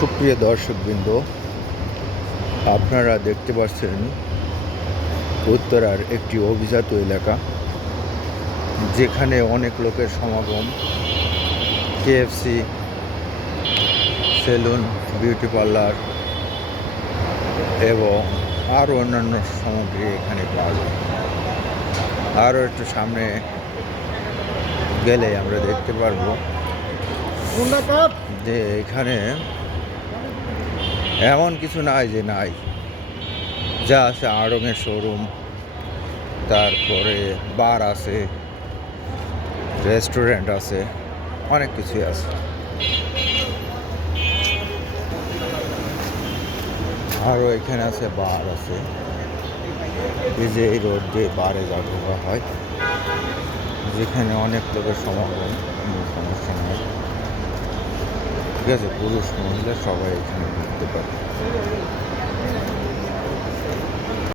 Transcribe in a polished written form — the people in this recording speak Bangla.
সুপ্রিয় দর্শকবৃন্দ, আপনারা দেখতে পাচ্ছেন উত্তরার একটি অভিজাত এলাকা, যেখানে অনেক লোকের সমাগম। কেএফসি, সেলুন, বিউটি পার্লার এবং আরও অন্যান্য সামগ্রী এখানে পাওয়া যায়। আরও একটু সামনে গেলে আমরা দেখতে পারবো যে এখানে এমন কিছু নাই যে নাই, যা আছে আড়ংয়ের শোরুম, তারপরে বার আছে, রেস্টুরেন্ট আছে, অনেক কিছুই আছে। আরও এখানে আছে বার আছে, এই যে এই রোড দিয়ে বারে যাওয়া হয়, যেখানে অনেক লোকের সমাগম, কোনো সমস্যা নেই। ঠিক আছে, পুরুষ মহিলা সবাই এখানে ঘুরতে পারে।